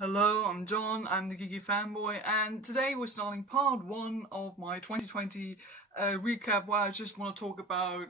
Hello, I'm John, I'm the Geeky Fanboy, and today we're starting part 1 of my 2020 recap where I just want to talk about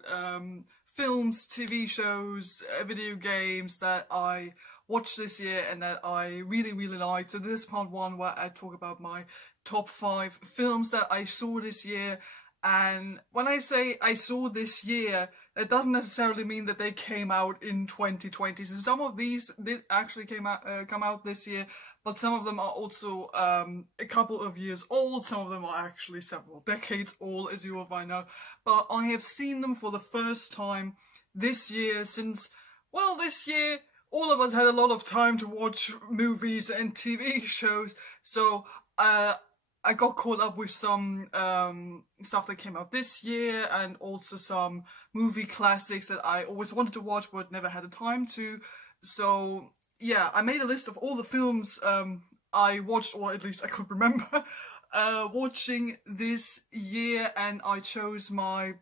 films, TV shows, video games that I watched this year and that I really liked. So this is part 1 where I talk about my top 5 films that I saw this year. And when I say I saw this year, it doesn't necessarily mean that they came out in 2020. So some of these did actually come out this year, but some of them are also a couple of years old. Some of them are actually several decades old, as you will find out. But I have seen them for the first time this year since, well, this year all of us had a lot of time to watch movies and TV shows. So I got caught up with some stuff that came out this year and also some movie classics that I always wanted to watch but never had the time to. So yeah, I made a list of all the films I watched, or at least I could remember watching this year, and I chose my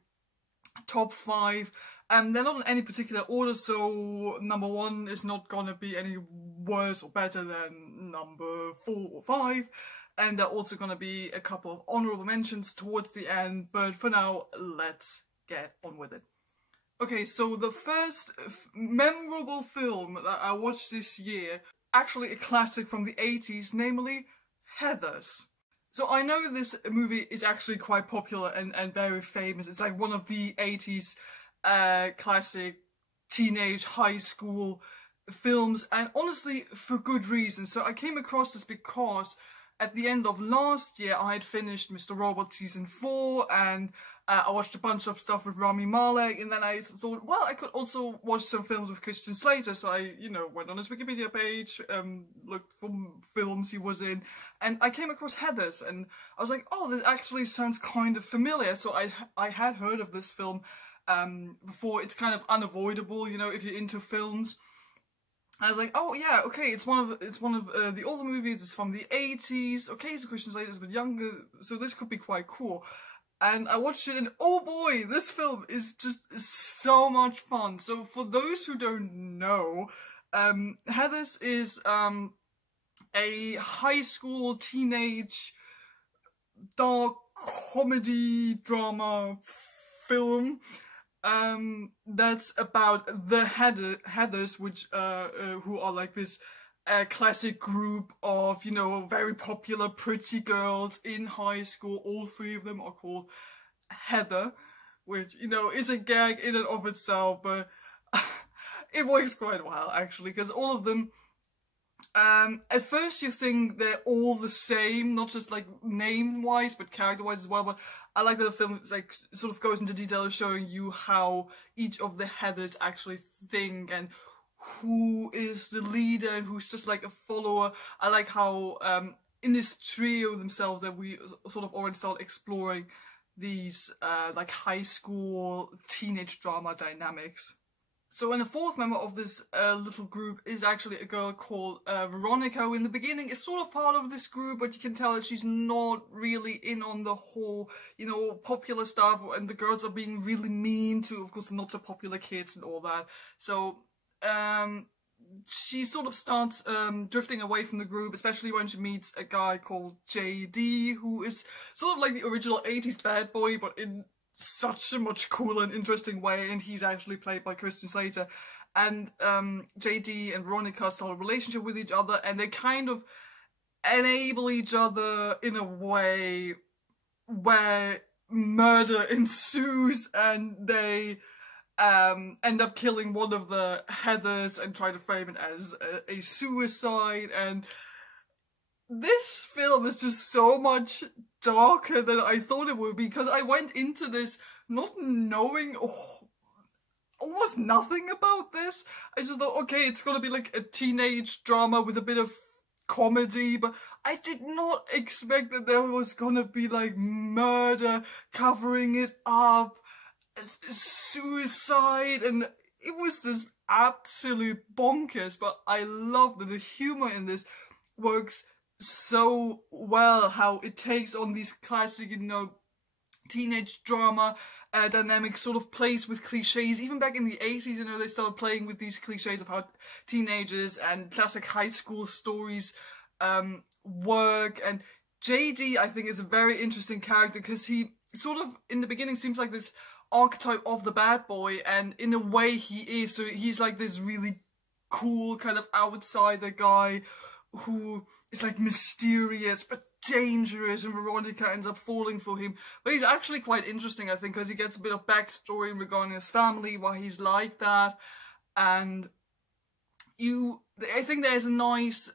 top 5. And they're not in any particular order, so number 1 is not gonna be any worse or better than number 4 or 5. And there are also going to be a couple of honorable mentions towards the end, but for now, let's get on with it. Okay, so the first memorable film that I watched this year, actually a classic from the 80s, namely Heathers. So I know this movie is actually quite popular and very famous. It's like one of the 80s classic teenage high school films, and honestly, for good reason. So I came across this because at the end of last year, I had finished Mr. Robot Season 4, and I watched a bunch of stuff with Rami Malek, and then I thought, well, I could also watch some films with Christian Slater, so I, went on his Wikipedia page, looked for films he was in, and I came across Heathers, and I was like, oh, this actually sounds kind of familiar. So I had heard of this film before. It's kind of unavoidable, if you're into films. I was like, oh yeah, okay, it's one of the older movies. It's from the 80s. Okay, so Christian Slater is a bit younger, so this could be quite cool. And I watched it, and oh boy, this film is just so much fun. So for those who don't know, Heathers is a high school teenage dark comedy drama film. That's about the Heathers, which who are like this classic group of, very popular pretty girls in high school. All 3 of them are called Heather, which, is a gag in and of itself, but it works quite well, actually, because all of them, at first you think they're all the same, not just like name-wise, but character-wise as well. But I like that the film sort of goes into detail of showing you how each of the Heathers actually think and who is the leader and who's just like a follower. I like how in this trio themselves that we sort of already start exploring these like high school teenage drama dynamics. So, and the 4th member of this little group is actually a girl called Veronica, who in the beginning is sort of part of this group, but you can tell that she's not really in on the whole, popular stuff, and the girls are being really mean to, of course, the not so popular kids and all that. So, she sort of starts drifting away from the group, especially when she meets a guy called JD, who is sort of like the original 80s bad boy, but in such a much cooler and interesting way, and he's actually played by Christian Slater. And JD and Veronica start a relationship with each other, and they kind of enable each other in a way where murder ensues, and they end up killing one of the Heathers and try to frame it as a suicide. And this film is just so much darker than I thought it would be, because I went into this not knowing almost nothing about this. I just thought, okay, it's gonna be like a teenage drama with a bit of comedy, but I did not expect that there was gonna be like murder, covering it up, suicide, and it was just absolute bonkers. But I love that the humor in this works so well, how it takes on these classic, teenage drama dynamic sort of plays with cliches. Even back in the 80s, you know, they started playing with these cliches of how teenagers and classic high school stories work. And JD, I think, is a very interesting character because he sort of, in the beginning, seems like this archetype of the bad boy, and in a way he is. So he's like this really cool kind of outsider guy who is like mysterious but dangerous, and Veronica ends up falling for him. But he's actually quite interesting, I think, because he gets a bit of backstory regarding his family, why he's like that, and I think there's a nice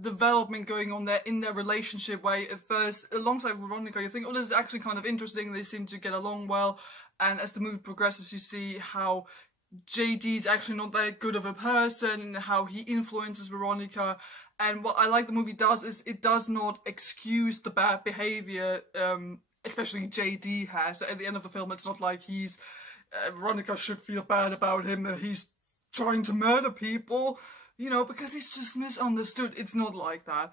development going on there in their relationship, where at first, alongside Veronica, you think, oh, this is actually kind of interesting, they seem to get along well, and as the movie progresses, you see how JD's actually not that good of a person, and how he influences Veronica. And what I like the movie does is it does not excuse the bad behavior, especially JD has. At the end of the film, it's not like Veronica should feel bad about him, that he's trying to murder people, you know, because he's just misunderstood. It's not like that.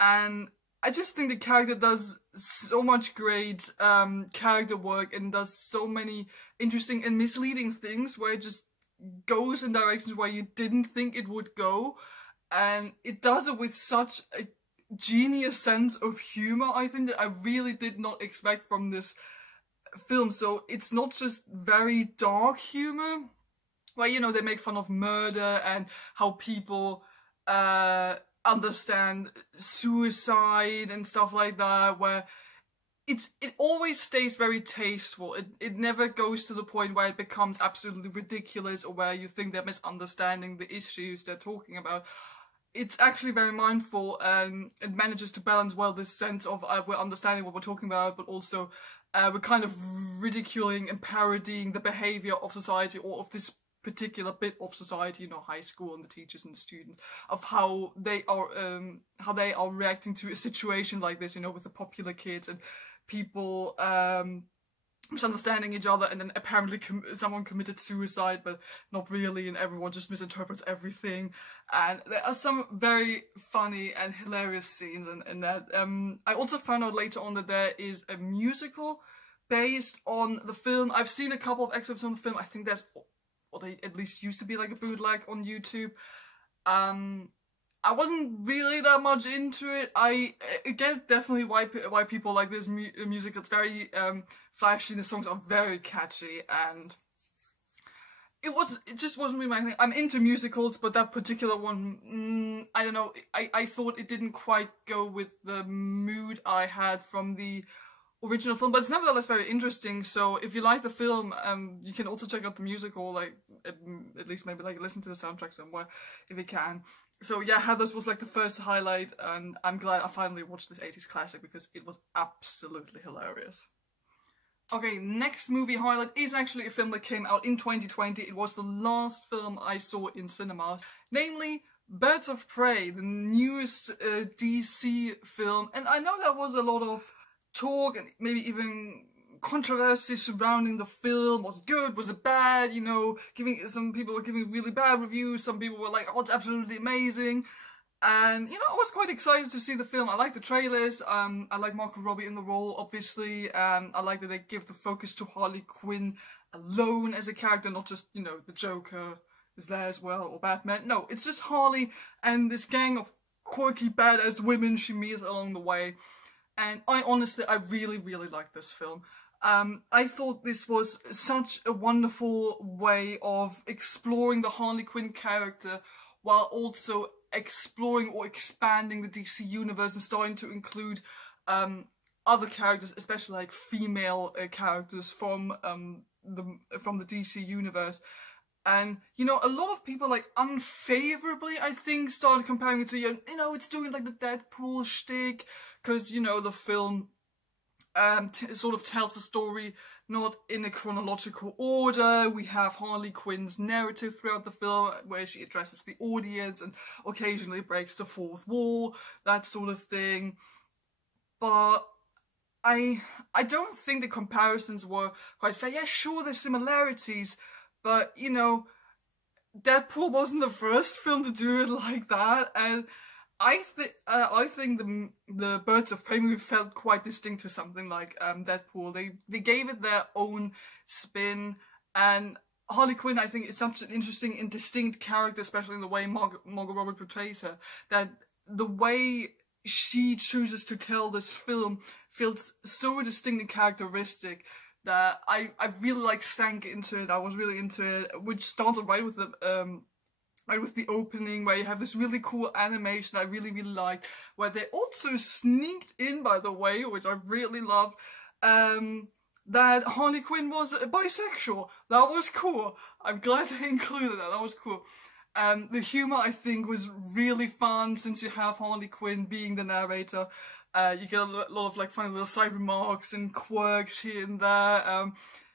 And I just think the character does so much great character work, and does so many interesting and misleading things where it just goes in directions where you didn't think it would go. And it does it with such a genius sense of humor, I think, that I really did not expect from this film. So it's not just very dark humor, where, you know, they make fun of murder and how people understand suicide and stuff like that, where it always stays very tasteful. It never goes to the point where it becomes absolutely ridiculous, or where you think they're misunderstanding the issues they're talking about. It's actually very mindful, and it manages to balance well this sense of we're understanding what we're talking about, but also we're kind of ridiculing and parodying the behavior of society, or of this particular bit of society, you know, high school and the teachers and the students, of how they are reacting to a situation like this, you know, with the popular kids and people misunderstanding each other, and then apparently someone committed suicide, but not really, and everyone just misinterprets everything. And there are some very funny and hilarious scenes in that. I also found out later on that there is a musical based on the film. I've seen a couple of excerpts from the film. I think there's, or they at least used to be, like a bootleg on YouTube. I wasn't really that much into it. I get definitely why people like this music. It's very flashy, the songs are very catchy, and it just wasn't really my thing. I'm into musicals, but that particular one, I don't know, I thought it didn't quite go with the mood I had from the original film, but it's nevertheless very interesting. So if you like the film, you can also check out the musical, like at least maybe like listen to the soundtrack somewhere if you can. So yeah, Heathers was like the first highlight, and I'm glad I finally watched this 80s classic because it was absolutely hilarious. Okay, next movie highlight is actually a film that came out in 2020. It was the last film I saw in cinemas, namely Birds of Prey, the newest DC film. And I know there was a lot of talk and maybe even controversy surrounding the film. Was it good? Was it bad? You know, some people were giving really bad reviews. Some people were like, oh, it's absolutely amazing. And, you know, I was quite excited to see the film. I like the trailers. I like Margot Robbie in the role, obviously. I like that they give the focus to Harley Quinn alone as a character, not just, you know, the Joker is there as well, or Batman. No, it's just Harley and this gang of quirky, badass women she meets along the way. And I really, really like this film. I thought this was such a wonderful way of exploring the Harley Quinn character, while also exploring or expanding the DC universe and starting to include other characters, especially like female characters from the DC universe. And, you know, a lot of people, like, unfavorably, I think, started comparing it to, you know, it's doing like the Deadpool shtick, because, you know, the film sort of tells the story not in a chronological order. We have Harley Quinn's narrative throughout the film, where she addresses the audience and occasionally breaks the fourth wall, that sort of thing. But I don't think the comparisons were quite fair. Yeah, sure, there's similarities, but, you know, Deadpool wasn't the first film to do it like that, and I think the Birds of Prey movie felt quite distinct to something like Deadpool. They gave it their own spin, and Harley Quinn, I think, is such an interesting and distinct character, especially in the way Margot Robbie portrays her, that the way she chooses to tell this film feels so distinct and characteristic that I really like sank into it. I was really into it, which started right with the opening, where you have this really cool animation I really liked, where they also sneaked in, by the way, which I really loved, that Harley Quinn was bisexual. That was cool. I'm glad they included that. That was cool. The humor, I think, was really fun, since you have Harley Quinn being the narrator. You get a lot of like funny little side remarks and quirks here and there,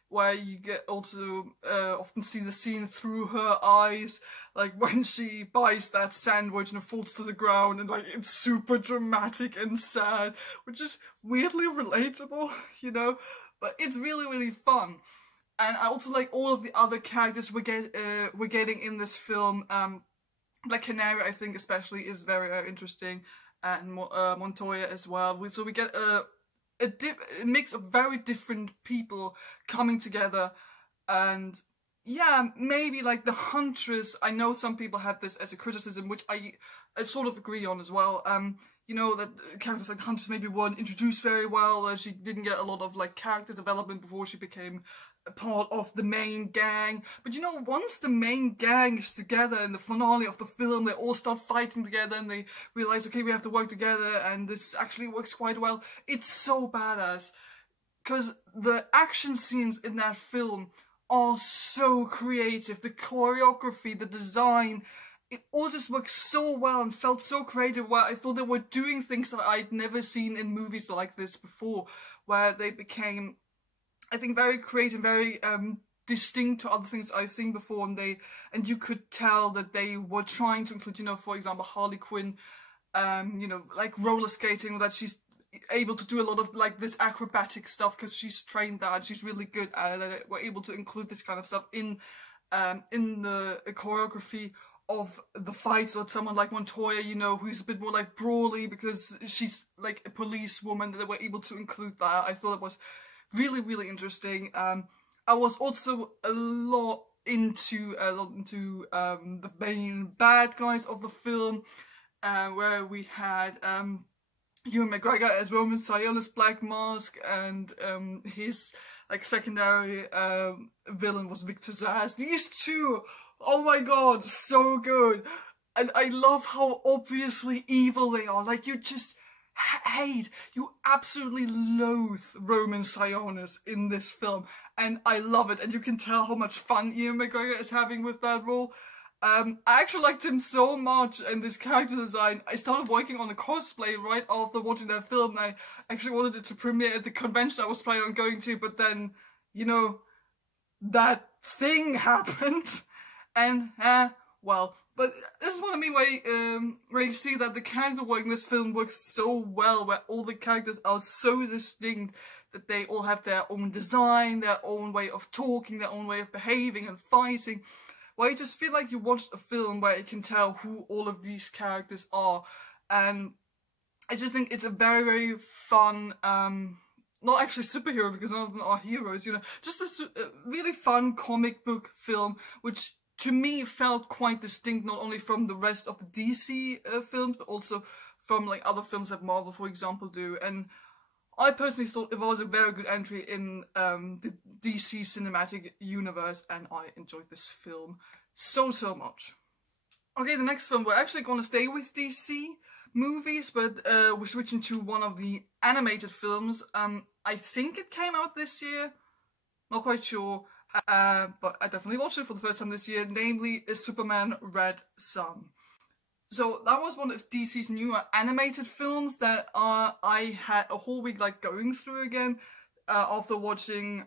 where you get also often see the scene through her eyes, like when she buys that sandwich and it falls to the ground, and like it's super dramatic and sad, which is weirdly relatable, you know, but it's really fun. And I also like all of the other characters we're getting in this film. Black Canary, I think especially, is very interesting, and Montoya as well. So we get a mix of very different people coming together, and yeah, maybe like the Huntress. I know some people had this as a criticism, which I sort of agree on as well. You know, that characters like the Huntress maybe weren't introduced very well. She didn't get a lot of like character development before she became a part of the main gang. But you know, once the main gang is together in the finale of the film, they all start fighting together and they realize, okay, we have to work together, and this actually works quite well. It's so badass, because the action scenes in that film are so creative. The choreography, the design, it all just works so well and felt so creative, where I thought they were doing things that I'd never seen in movies like this before, where they became, I think, very creative, very distinct to other things I've seen before, and you could tell that they were trying to include, you know, for example, Harley Quinn, you know, like roller skating, that she's able to do a lot of like this acrobatic stuff because she's trained that, she's really good at it. We're able to include this kind of stuff in the choreography of the fights, or someone like Montoya, you know, who's a bit more like brawly because she's like a police woman, that they were able to include that. I thought it was really interesting. I was also a lot into the main bad guys of the film, where we had Ewan McGregor as Roman Sionis, Black Mask, and his like secondary villain was Victor Zsasz. These two, oh my god, so good. And I love how obviously evil they are. Like, you just hate, you absolutely loathe Roman Sionis in this film, and I love it. And you can tell how much fun Ewan McGregor is having with that role. I actually liked him so much, and this character design. I started working on a cosplay right after watching that film, and I actually wanted it to premiere at the convention I was planning on going to, but then, you know, that thing happened, and well, but this is what I mean, where you see that the character work in this film works so well, where all the characters are so distinct, that they all have their own design, their own way of talking, their own way of behaving and fighting, where you just feel like you watched a film where you can tell who all of these characters are. And I just think it's a very fun, not actually superhero, because none of them are heroes, you know, just a really fun comic book film, which to me felt quite distinct, not only from the rest of the DC films, but also from like other films that Marvel, for example, do. And I personally thought it was a very good entry in the DC cinematic universe, and I enjoyed this film so much. Okay, the next film, we're actually going to stay with DC movies, but we're switching to one of the animated films. I think it came out this year, not quite sure, but I definitely watched it for the first time this year, namely Superman Red Son. So that was one of DC's newer animated films that I had a whole week like going through again after watching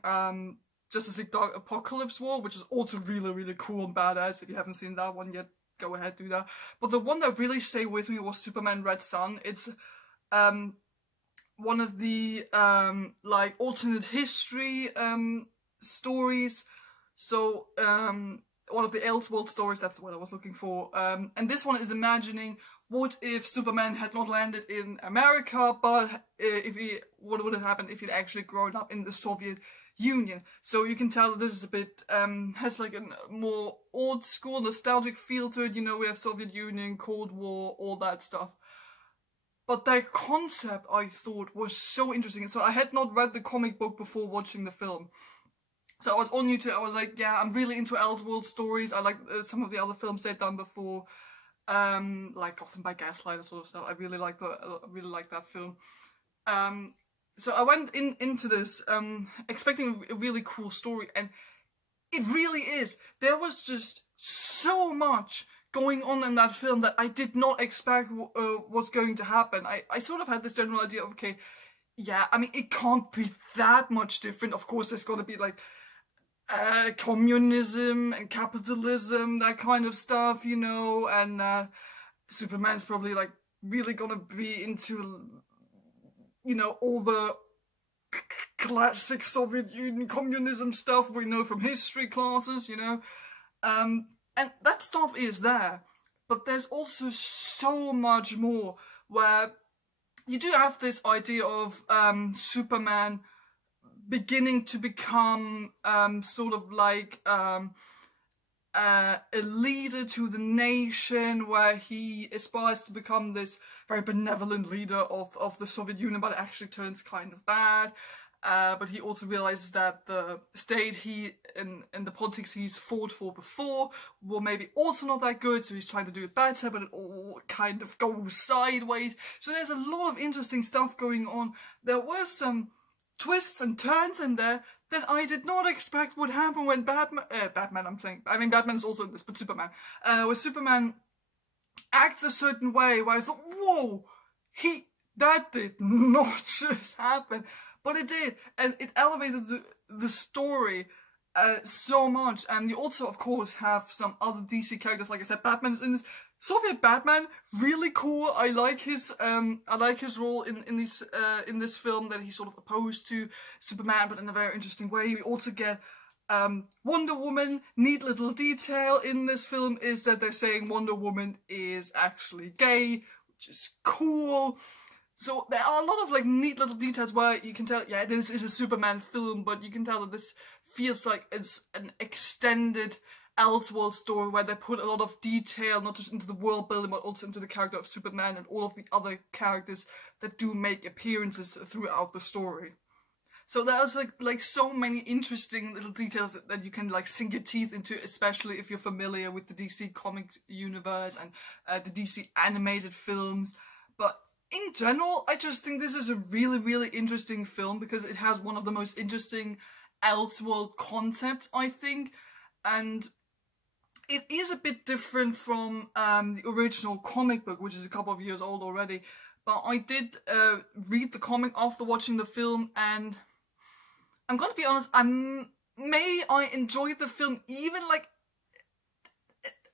Justice League Dark Apocalypse War, which is also really cool and badass. If you haven't seen that one yet, go ahead, do that. But the one that really stayed with me was Superman Red Son. It's one of the like alternate history stories. So one of the Elseworld stories, that's what I was looking for. And this one is imagining what if Superman had not landed in America, but what would have happened if he'd actually grown up in the Soviet Union? So you can tell that this is a bit, has like a more old school nostalgic feel to it. You know, we have Soviet Union, Cold War, all that stuff. But that concept, I thought, was so interesting. And so I had not read the comic book before watching the film. So I was all new to it. I was like, yeah, I'm really into Elseworld stories. I like some of the other films they've done before, like Gotham by Gaslight, that sort of stuff. I really like that film. So I went into this expecting a really cool story, and it really is. There was just so much going on in that film that I did not expect was going to happen. I sort of had this general idea of, okay, yeah, I mean, it can't be that much different. Of course, there's got to be like communism and capitalism, that kind of stuff, you know, and Superman's probably like really gonna be into, you know, all the classic Soviet Union communism stuff we know from history classes, you know, and that stuff is there, but there's also so much more where you do have this idea of Superman beginning to become sort of like a leader to the nation, where he aspires to become this very benevolent leader of the Soviet Union, but it actually turns kind of bad. But he also realizes that the state and the politics he's fought for before were maybe also not that good, so he's trying to do it better, but it all kind of goes sideways. So there's a lot of interesting stuff going on. There were some twists and turns in there that I did not expect would happen when Batman's also in this, but Superman. Where Superman acts a certain way, where I thought, whoa, that did not just happen. But it did, and it elevated the story so much. And you also, of course, have some other DC characters. Like I said, Batman is in this. Soviet Batman, really cool. I like his role in this film, that he's sort of opposed to Superman, but in a very interesting way. We also get Wonder Woman. Neat little detail in this film is that they're saying Wonder Woman is actually gay, which is cool. So there are a lot of like neat little details where you can tell, yeah, this is a Superman film, but you can tell that this feels like it's an extended Elseworld story where they put a lot of detail, not just into the world building, but also into the character of Superman and all of the other characters that do make appearances throughout the story. So there's like so many interesting little details that you can like sink your teeth into, especially if you're familiar with the DC Comics universe and the DC animated films. But in general, I just think this is a really, really interesting film because it has one of the most interesting Elseworld concepts, I think, and it is a bit different from the original comic book, which is a couple of years old already, but I did read the comic after watching the film, and I'm gonna be honest, I enjoyed the film even like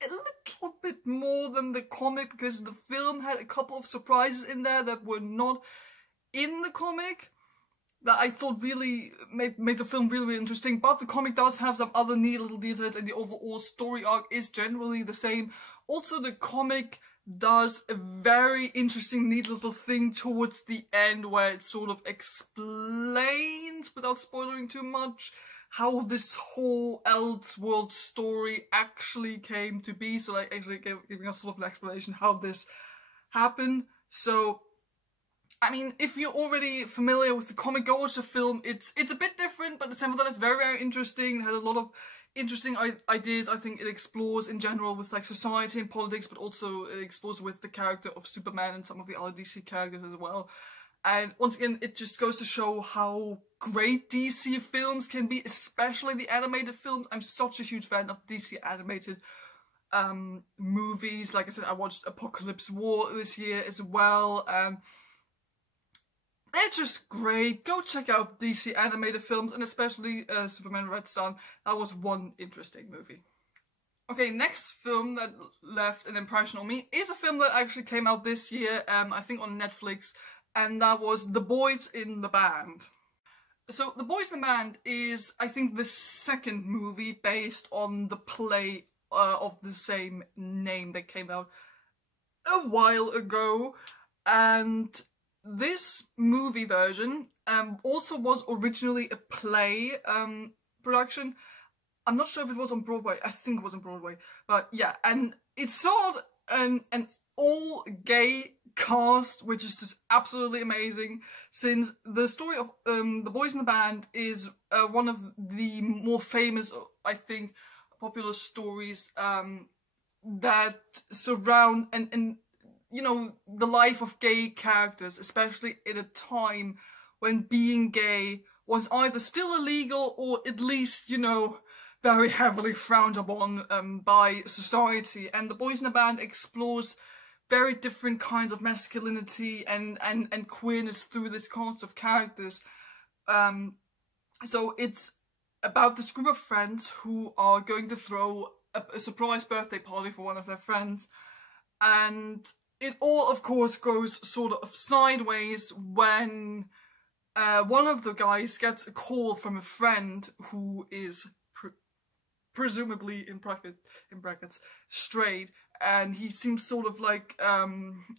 a little bit more than the comic, because the film had a couple of surprises in there that were not in the comic that I thought really made the film really, really interesting. But the comic does have some other neat little details, and the overall story arc is generally the same. Also, the comic does a very interesting, neat little thing towards the end where it sort of explains, without spoiling too much, how this whole Elseworld story actually came to be. So like actually giving us sort of an explanation how this happened. So I mean, if you're already familiar with the comic, go watch the film. It's a bit different, but at the same time, it's very, very interesting. It has a lot of interesting ideas. I think it explores in general with like society and politics, but also it explores with the character of Superman and some of the other DC characters as well. And once again, it just goes to show how great DC films can be, especially the animated films. I'm such a huge fan of DC animated movies. Like I said, I watched Apocalypse War this year as well. They're just great. Go check out DC animated films, and especially Superman Red Son. That was one interesting movie. Okay, next film that left an impression on me is a film that actually came out this year, I think on Netflix, and that was The Boys in the Band. So The Boys in the Band is, I think, the second movie based on the play of the same name that came out a while ago, and this movie version also was originally a play production. I'm not sure if it was on Broadway. I think it was on Broadway, but yeah, and it starred an all-gay cast, which is just absolutely amazing, since the story of the boys in the band is one of the more famous, I think, popular stories that surround and you know, the life of gay characters, especially in a time when being gay was either still illegal or at least, you know, very heavily frowned upon by society. And the boys in the band explores very different kinds of masculinity and queerness through this cast of characters. So it's about this group of friends who are going to throw a surprise birthday party for one of their friends, and it all, of course, goes sort of sideways when one of the guys gets a call from a friend who is presumably, in brackets, straight, and he seems sort of like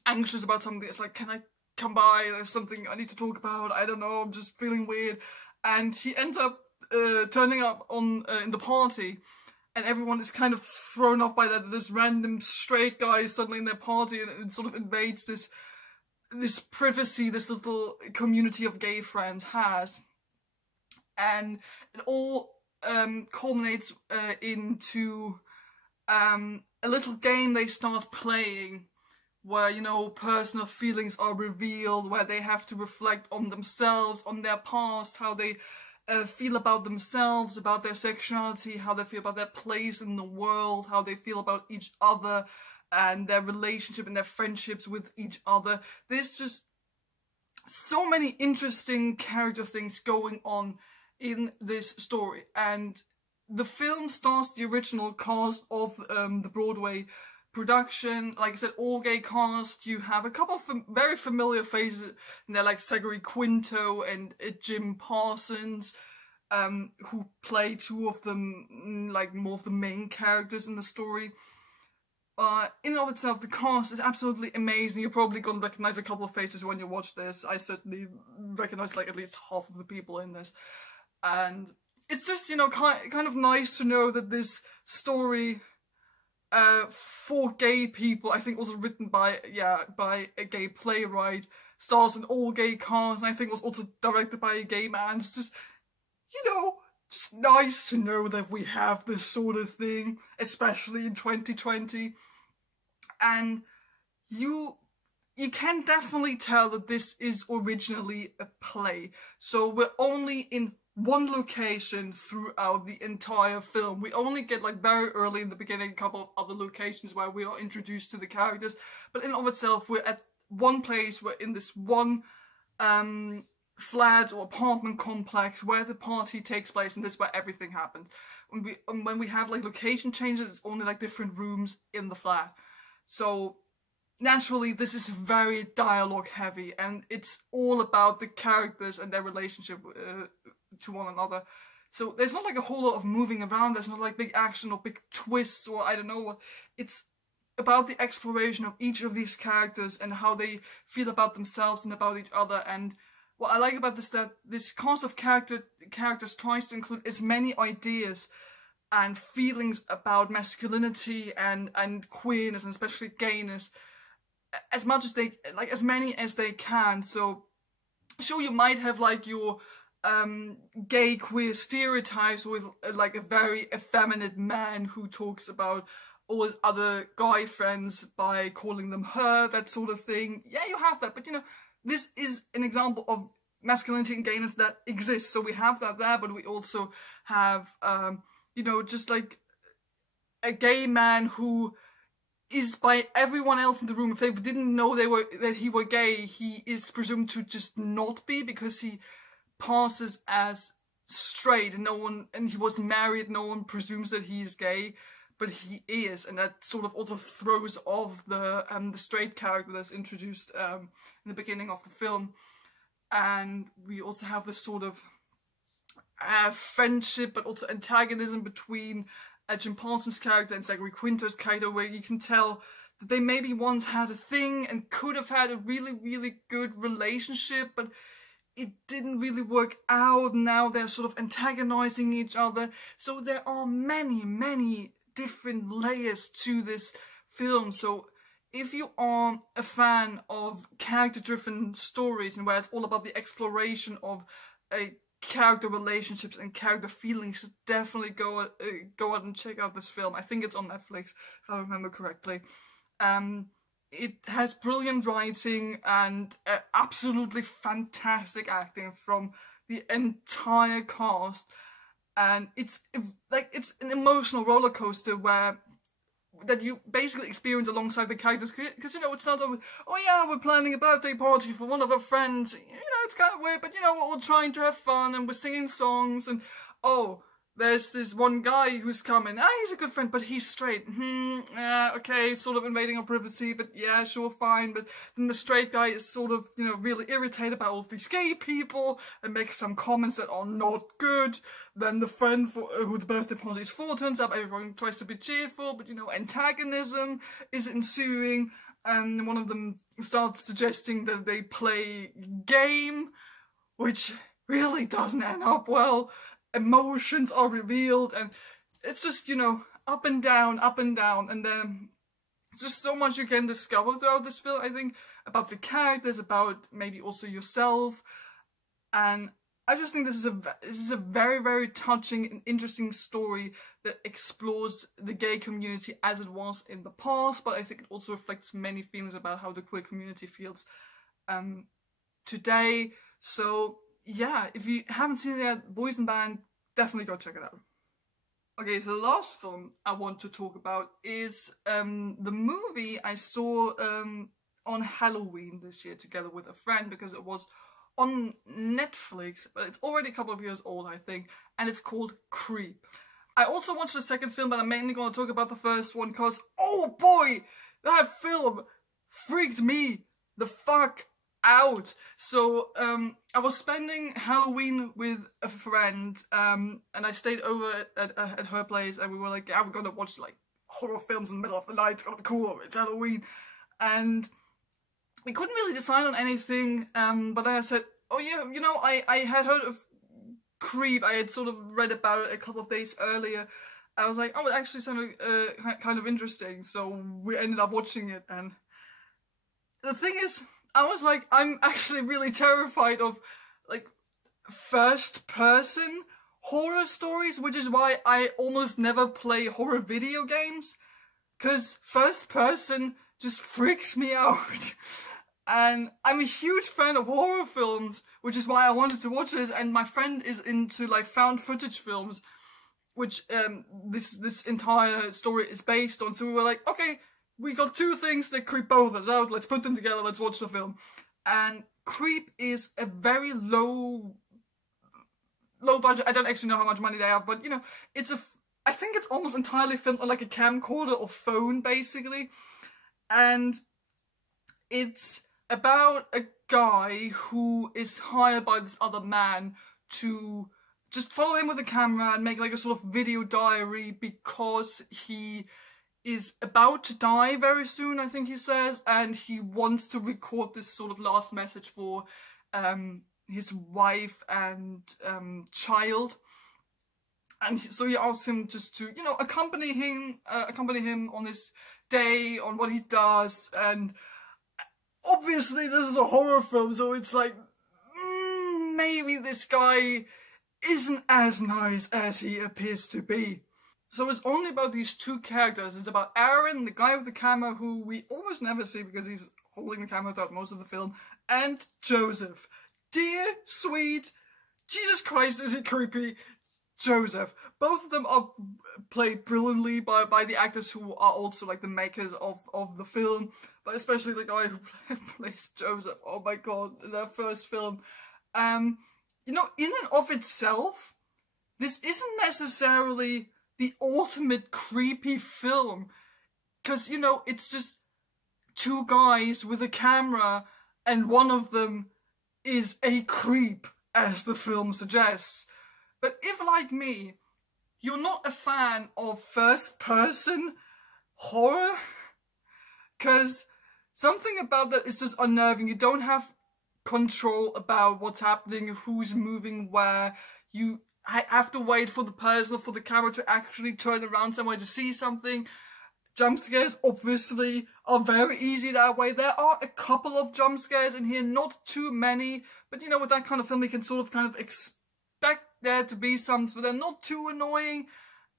anxious about something. It's like, can I come by? There's something I need to talk about. I don't know, I'm just feeling weird. And he ends up turning up on in the party, and everyone is kind of thrown off by that. This random straight guy is suddenly in their party, and it sort of invades this privacy this little community of gay friends has. And it all culminates into a little game they start playing where, you know, personal feelings are revealed, where they have to reflect on themselves, on their past, how they feel about themselves, about their sexuality, how they feel about their place in the world, how they feel about each other and their relationship and their friendships with each other. There's just so many interesting character things going on in this story, and the film stars the original cast of the Broadway production. Like I said, all gay cast. You have a couple of very familiar faces, and they're like Zachary Quinto and Jim Parsons, who play two of them, like more of the main characters in the story. In and of itself, the cast is absolutely amazing. You're probably gonna recognize a couple of faces when you watch this. I certainly recognize like at least half of the people in this. And it's just, you know, kind of nice to know that this story for gay people, I think was written by a gay playwright, stars an all-gay cast, and I think was also directed by a gay man. It's just, you know, just nice to know that we have this sort of thing, especially in 2020. And you can definitely tell that this is originally a play. So we're only in one location throughout the entire film. We only get like very early in the beginning a couple of other locations where we are introduced to the characters, but in and of itself we're at one place. We're in this one flat or apartment complex where the party takes place, and this is where everything happens. When we have like location changes, it's only like different rooms in the flat. So naturally, this is very dialogue heavy, and it's all about the characters and their relationship to one another. So there's not like a whole lot of moving around. There's not like big action or big twists or I don't know what. It's about the exploration of each of these characters and how they feel about themselves and about each other. And what I like about this, that this cast of characters tries to include as many ideas and feelings about masculinity and queerness, and especially gayness, as much as they, like, as many as they can. So sure, you might have like your gay queer stereotypes with like a very effeminate man who talks about all his other guy friends by calling them her, that sort of thing. Yeah, you have that, but you know, this is an example of masculinity and gayness that exists. So we have that there, but we also have you know, just like a gay man who is by everyone else in the room, if they didn't know that he were gay, he is presumed to just not be, because he passes as straight, and he wasn't married, no one presumes that he is gay, but he is, and that sort of also throws off the straight character that's introduced in the beginning of the film. And we also have this sort of friendship, but also antagonism between Jim Parsons' character and Zachary Quinto's character, where you can tell that they maybe once had a thing and could have had a really, really good relationship, but it didn't really work out. Now they're sort of antagonizing each other. So there are many, many different layers to this film. So if you are a fan of character-driven stories and where it's all about the exploration of character relationships and character feelings, definitely go out and check out this film. I think it's on Netflix, if I remember correctly. It has brilliant writing and absolutely fantastic acting from the entire cast, and it's an emotional roller coaster that you basically experience alongside the characters, because, you know, it's not always, oh yeah, we're planning a birthday party for one of our friends, you know, it's kind of weird, but, you know, we're all trying to have fun and we're singing songs, and oh, there's this one guy who's coming. He's a good friend, but he's straight. Okay, sort of invading our privacy, but yeah, sure, fine. But then the straight guy is sort of, you know, really irritated about all of these gay people and makes some comments that are not good. Then the friend who the birthday party is for turns up. Everyone tries to be cheerful, but, you know, antagonism is ensuing. And one of them starts suggesting that they play game, which really doesn't end up well. Emotions are revealed, and it's just, you know, up and down, and then it's just so much you can discover throughout this film, I think, about the characters, about maybe also yourself, and I just think this is a very, very touching and interesting story that explores the gay community as it was in the past, but I think it also reflects many feelings about how the queer community feels today. So yeah, if you haven't seen it yet, Boys in Band, definitely go check it out. Okay, so the last film I want to talk about is the movie I saw on Halloween this year together with a friend, because it was on Netflix, but it's already a couple of years old, I think, and it's called Creep. I also watched the second film, but I'm mainly going to talk about the first one, because, oh boy, that film freaked me the fuck out. So I was spending Halloween with a friend, and I stayed over at her place, and we were like, yeah, we're gonna watch like horror films in the middle of the night, it's gonna be cool, it's Halloween. And we couldn't really decide on anything, but I said, oh yeah, you know, I had heard of Creep, I had sort of read about it a couple of days earlier. I was like, oh, it actually sounded kind of interesting, so we ended up watching it. And the thing is, I was like, I'm actually really terrified of, like, first-person horror stories, which is why I almost never play horror video games, because first-person just freaks me out. And I'm a huge fan of horror films, which is why I wanted to watch this, and my friend is into, like, found footage films, which this entire story is based on, so we were like, okay, we got two things that creep both us out, let's put them together, let's watch the film. And Creep is a very low budget, I don't actually know how much money they have, but, you know, I think it's almost entirely filmed on like a camcorder or phone, basically. And it's about a guy who is hired by this other man to just follow him with a camera and make like a sort of video diary, because he is about to die very soon, I think he says, and he wants to record this sort of last message for his wife and child. And so he asks him just to, you know, accompany him on this day, on what he does. And obviously this is a horror film, so it's like, maybe this guy isn't as nice as he appears to be. So it's only about these two characters. It's about Aaron, the guy with the camera, who we almost never see because he's holding the camera throughout most of the film, and Joseph. Dear, sweet, Jesus Christ, is it creepy, Joseph. Both of them are played brilliantly by the actors who are also like the makers of the film, but especially the guy who plays Joseph. Oh my god, their first film. You know, in and of itself, this isn't necessarily the ultimate creepy film, because, you know, it's just two guys with a camera, and one of them is a creep, as the film suggests. But if, like me, you're not a fan of first-person horror, because something about that is just unnerving. You don't have control about what's happening, who's moving where. You have to wait for the person or for the camera to actually turn around somewhere to see something. Jump scares obviously are very easy that way. There are a couple of jump scares in here, not too many, but you know, with that kind of film you can sort of kind of expect there to be some, so they're not too annoying.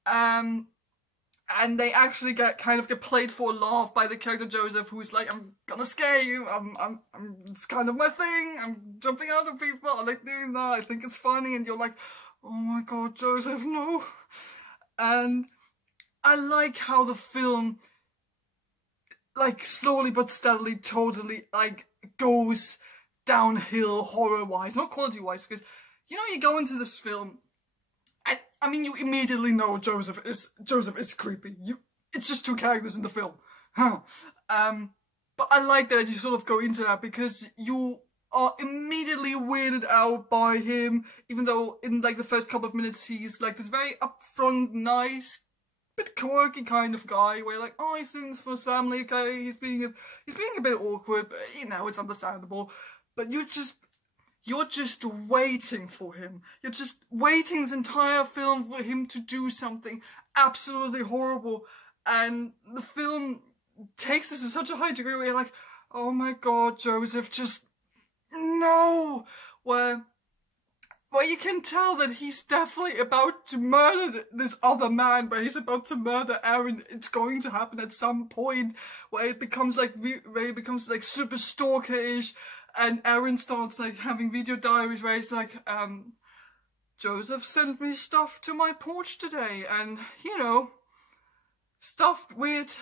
And they actually get played for a laugh by the character Joseph, who's like, I'm gonna scare you, it's kind of my thing, I'm jumping out of people, I like doing that, I think it's funny, and you're like, oh my god, Joseph, no. And I like how the film, like, slowly but steadily, totally, like, goes downhill horror-wise, not quality-wise, because, you know, you go into this film, I mean, you immediately know Joseph is creepy. It's just two characters in the film. Huh. But I like that you sort of go into that because you are immediately weirded out by him, even though in like the first couple of minutes he's like this very upfront, nice, bit quirky kind of guy where you're like, oh, he's doing this for his family, okay, he's being a bit awkward, but you know, it's understandable. But you're just waiting for him. You're just waiting this entire film for him to do something absolutely horrible. And the film takes this to such a high degree where you're like, oh my god, Joseph, just no. Where you can tell that he's definitely about to murder this other man, where he's about to murder Aaron. It's going to happen at some point where it becomes like super stalker-ish. And Aaron starts like having video diaries where he's like, Joseph sent me stuff to my porch today, and you know, stuffed with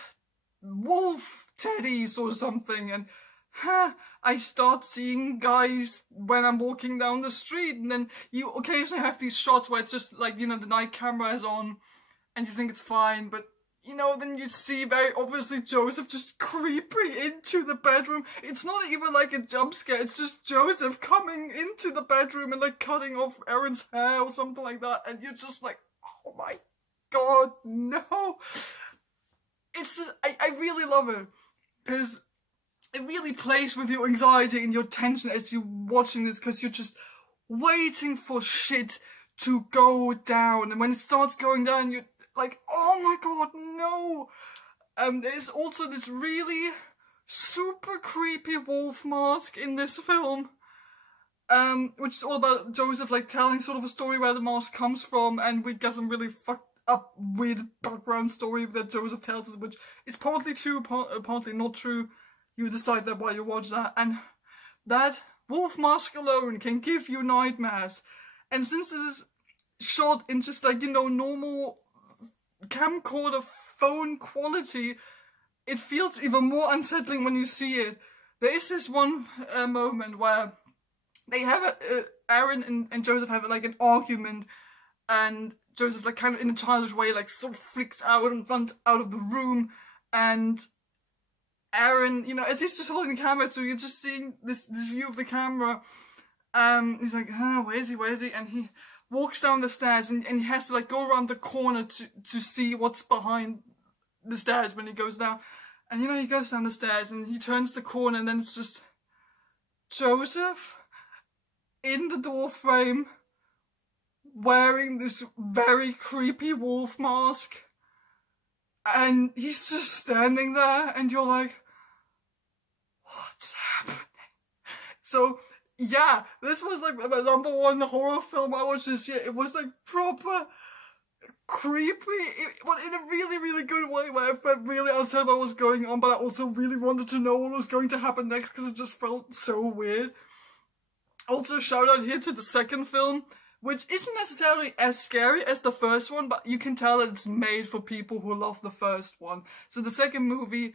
wolf teddies or something, and I start seeing guys when I'm walking down the street, and then you occasionally have these shots where it's just like, you know, the night camera is on and you think it's fine, but you know, then you see very obviously Joseph just creeping into the bedroom. It's not even like a jump scare, it's just Joseph coming into the bedroom and like cutting off Aaron's hair or something like that, and you're just like, oh my god, no. I really love it, because it really plays with your anxiety and your tension as you're watching this, because you're just waiting for shit to go down, and when it starts going down, you're like, oh my god, no. There's also this really super creepy wolf mask in this film, which is all about Joseph like telling sort of a story where the mask comes from, and we get some really fucked up weird background story that Joseph tells us, which is partly true, partly not true. You decide that while you watch that, and that wolf mask alone can give you nightmares. And since this is shot in just like, you know, normal camcorder phone quality, it feels even more unsettling when you see it. There is this one moment where they have Aaron and Joseph have like an argument, and Joseph like kind of in a childish way like sort of freaks out and runs out of the room, and Aaron, you know, as he's just holding the camera, so you're just seeing this view of the camera, he's like, where is he, and he walks down the stairs, and he has to like go around the corner to see what's behind the stairs when he goes down. And you know, he goes down the stairs and he turns the corner, and then it's just Joseph in the door frame wearing this very creepy wolf mask, and he's just standing there, and you're like, what's happening? So yeah, this was like my #1 horror film I watched this year. It was like proper creepy, but in a really, really good way, where I felt really uncertain about what was going on, but I also really wanted to know what was going to happen next, because it just felt so weird. Also, shout out here to the second film, which isn't necessarily as scary as the first one, but you can tell that it's made for people who love the first one. So the second movie,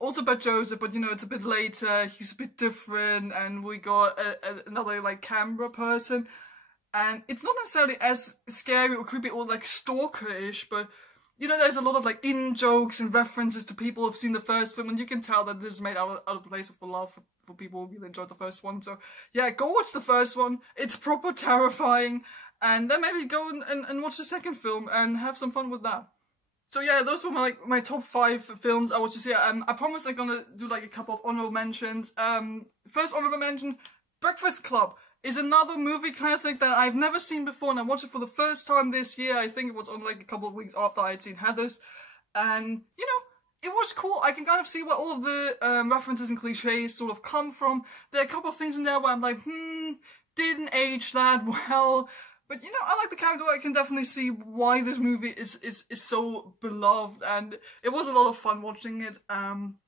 also about Joseph, but you know, it's a bit later, he's a bit different, and we got another like camera person, and it's not necessarily as scary or creepy or like stalker-ish, but you know, there's a lot of like in-jokes and references to people who've seen the first film, and you can tell that this is made out of place for love for people who really enjoyed the first one. So yeah, go watch the first one, it's proper terrifying, and then maybe go and watch the second film and have some fun with that. So yeah, those were my top 5 films I watched this year. I promise I'm gonna do like a couple of honorable mentions. First honorable mention, Breakfast Club is another movie classic that I've never seen before, and I watched it for the first time this year. I think it was on like a couple of weeks after I had seen Heathers, and you know, it was cool. I can kind of see where all of the references and cliches sort of come from. There are a couple of things in there where I'm like, didn't age that well. But you know, I like the character. I can definitely see why this movie is so beloved, and it was a lot of fun watching it.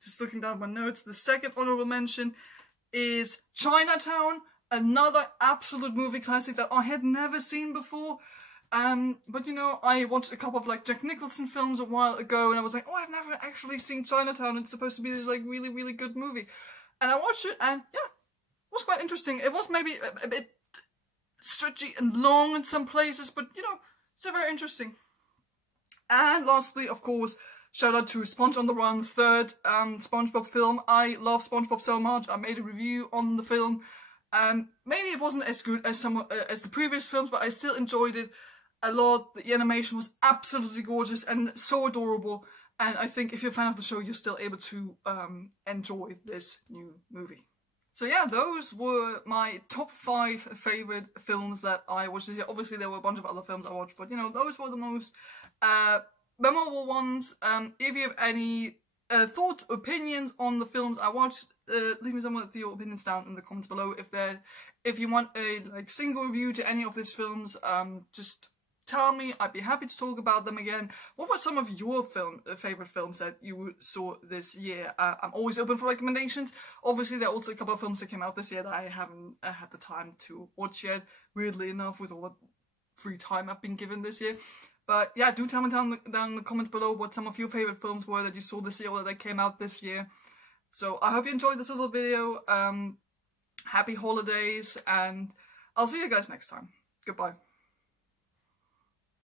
Just looking down my notes, the second honorable mention is Chinatown, another absolute movie classic that I had never seen before. But you know, I watched a couple of like Jack Nicholson films a while ago, and I was like, oh, I've never actually seen Chinatown. It's supposed to be this like really, really good movie, and I watched it, and yeah, it was quite interesting. It was maybe a bit stretchy and long in some places, but you know, still very interesting. And lastly, of course, shout out to Sponge on the Run, third SpongeBob film. I love SpongeBob so much. I made a review on the film. Maybe it wasn't as good as as the previous films, but I still enjoyed it a lot. The animation was absolutely gorgeous and so adorable. And I think if you're a fan of the show, you're still able to enjoy this new movie. So yeah, those were my top 5 favorite films that I watched this year. Obviously, there were a bunch of other films I watched, but you know, those were the most memorable ones. If you have any thoughts, opinions on the films I watched, leave me some of your opinions down in the comments below. If you want a like single review to any of these films, just tell me. I'd be happy to talk about them again. What were some of your favorite films that you saw this year? I'm always open for recommendations. Obviously, there are also a couple of films that came out this year that I haven't had the time to watch yet, weirdly enough, with all the free time I've been given this year. But yeah, do tell me down in the comments below what some of your favorite films were that you saw this year or that came out this year. So I hope you enjoyed this little video. Happy holidays, and I'll see you guys next time. Goodbye.